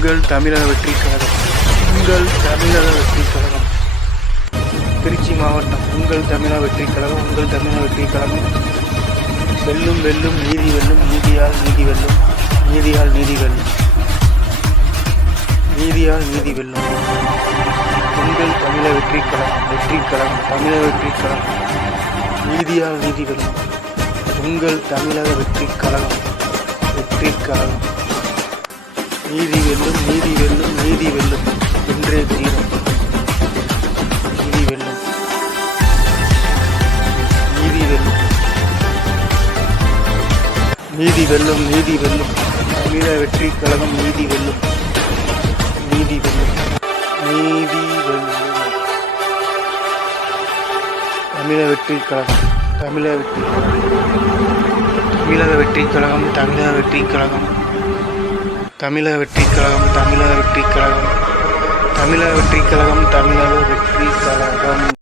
உங்கள் தமிழக வெற்றி கழகம். உங்கள் தமிழக வெற்றி கழகம். திருச்சி மாவட்டம் உங்கள் தமிழக வெற்றி கழகம். உங்கள் தமிழக வெற்றி கழகம். வெல்லும் வெல்லும் நீதி வெல்லும். நீதியால் நீதி வெல்லும். நீதியால் நீதி வெல்லும். நீதியால் நீதி வெல்லும். உங்கள் தமிழக வெற்றி கழகம். வெற்றி கழகம். தமிழக வெற்றி கழகம். நீதியால் நீதி வெல்லும். உங்கள் தமிழக வெற்றி கழகம். வெற்றி கழகம். நீதி வெல்லும். நீதி வெல்லும். நீதி வெல்லும். என்றே தீரும். நீதி வெல்லும். நீதி வெல்லும். நீதி வெல்லும். நீதி வெல்லும். தமிழக வெற்றி கழகம். நீதி வெல்லும். நீதி வெல்லும். நீதி வெல்லும். தமிழக வெற்றி கழகம். தமிழக வெற்றி தமிழக வெற்றி கழகம். தமிழக வெற்றி கழகம். தமிழக வெற்றி கழகம். தமிழக வெற்றி கழகம். தமிழக வெற்றி கழகம். தமிழக வெற்றி கழகம்.